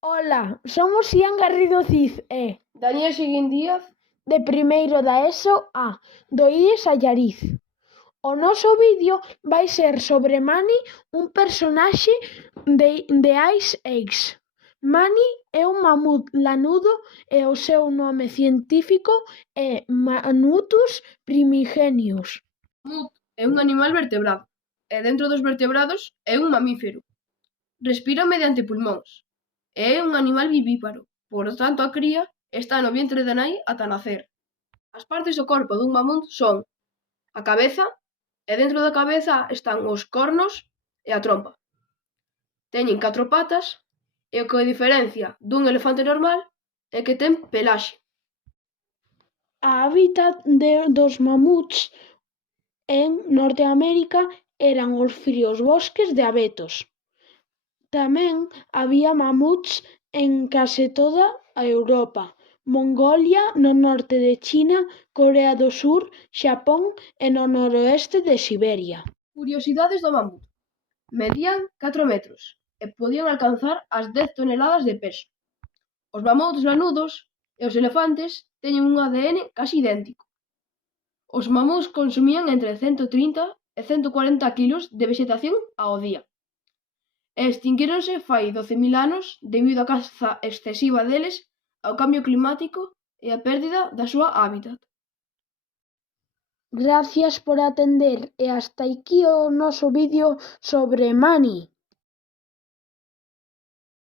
Ola, somos Ian Garrido Cid e Daniel Seguín Díaz, de primeiro da ESO A, do IES Allariz. O noso vídeo vai ser sobre Manny, un personaxe de Ice Age. Manny é un mamut lanudo e o seu nome científico é Manutus primigenius. mamut é un animal vertebrado e dentro dos vertebrados é un mamífero. Respira mediante pulmóns e é un animal vivíparo, por tanto a cría está no vientre da nai ata nacer. As partes do corpo dun mamut son a cabeza e dentro da cabeza están os cornos e a trompa. Teñen 4 patas e o que o diferencia dun elefante normal é que ten pelaxe. A hábitat dos mamuts en Norteamérica eran os fríos bosques de abetos. Tamén había mamuts en case toda a Europa, Mongolia, no norte de China, Corea do Sur, Xapón e no noroeste de Siberia. Curiosidades do mamut: medían 4 metros e podían alcanzar as 10 toneladas de peso. Os mamuts lanudos e os elefantes teñen un ADN case idéntico. Os mamuts consumían entre 130 e 140 kilos de vexetación ao día e extinguíronse fai 12.000 anos debido á caza excesiva deles, ao cambio climático e á pérdida da súa hábitat. Gracias por atender e hasta aquí o noso vídeo sobre Manny.